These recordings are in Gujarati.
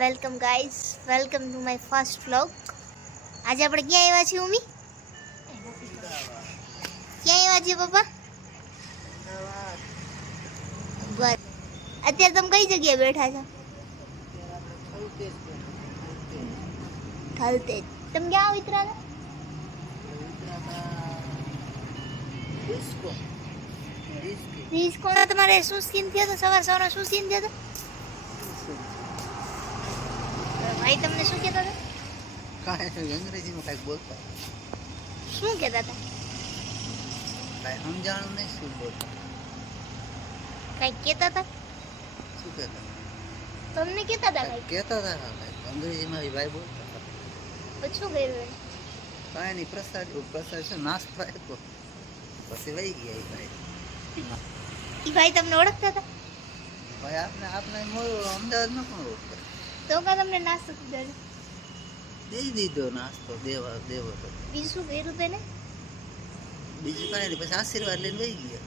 Welcome guys, welcome to my first vlog. આજે આપણે ક્યાં આવ્યા છીએ ઉમી? ક્યાં આવ્યા છીએ પપ્પા? બસ અત્યારે તમે કઈ જગ્યાએ બેઠા છો? થલતેજ. તમે ક્યાં ઉતર્યા હતા? રિસ્કોના તમારે શું સીન થયો હતો? સવાર શું સીન થયો હતો? ભાઈ તમને શું કહેતા હતા? કાંઈ અંગ્રેજીમાં કાંઈક બોલતા. શું કહેતા હતા? કાંઈ સમજાણું નહીં શું બોલતા. કંઈક કહેતા હતા? શું કહેતા? તમને કહેતા હતા કાંઈક કંઈક? કહેતા હતા કાંઈક અંગ્રેજીમાં એ ભાઈ બોલતા હતા. પછી શું કર્યું? કાંઈ નહીં, પ્રસાદ શું નાસ્તો આપ્યો પછી વહી ગયા એ ભાઈ. એ ભાઈ તમને ઓળખતા હતા? ભાઈ આપણે અમદાવાદમાં પણ ઓળખતા. તો કા તમને નાસ્તો દીધો? દઈ દીધો નાસ્તો દેવો તો. બીજું શું કર્યું તેને? બીજું કાંઈ નહીં, પછી આશીર્વાદ લઈને વહી ગયા.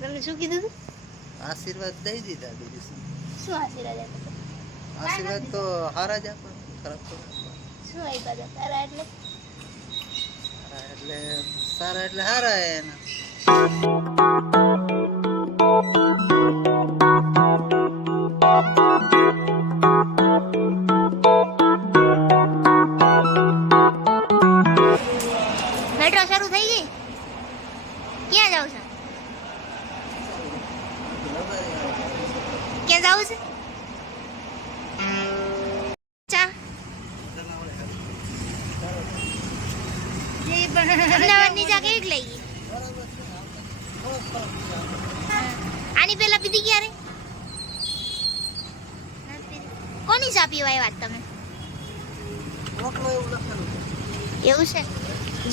તમને શું કીધું હતું? આશીર્વાદ દઈ દીધા. બીજું શું આશીર્વાદ આપ્યા હતા? આશીર્વાદ તો સારા જ આપો, ખરાબ તો શું આપ્યા હતા? તારા એટલે સારા એટલે સારા એના. મેટ્રો શરૂ થઈ ગઈ? ક્યાં જાવ છો? ક્યાં જાવ છે? ચા અમદાવાદની ચા કેવી લઈ ગઈ? આની પહેલા પીધી ક્યારે? કોની ચા પીવા આવ્યા તમે? એવું છે?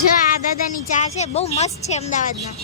જો આ દાદાની ચા છે, બહુ મસ્ત છે અમદાવાદમાં.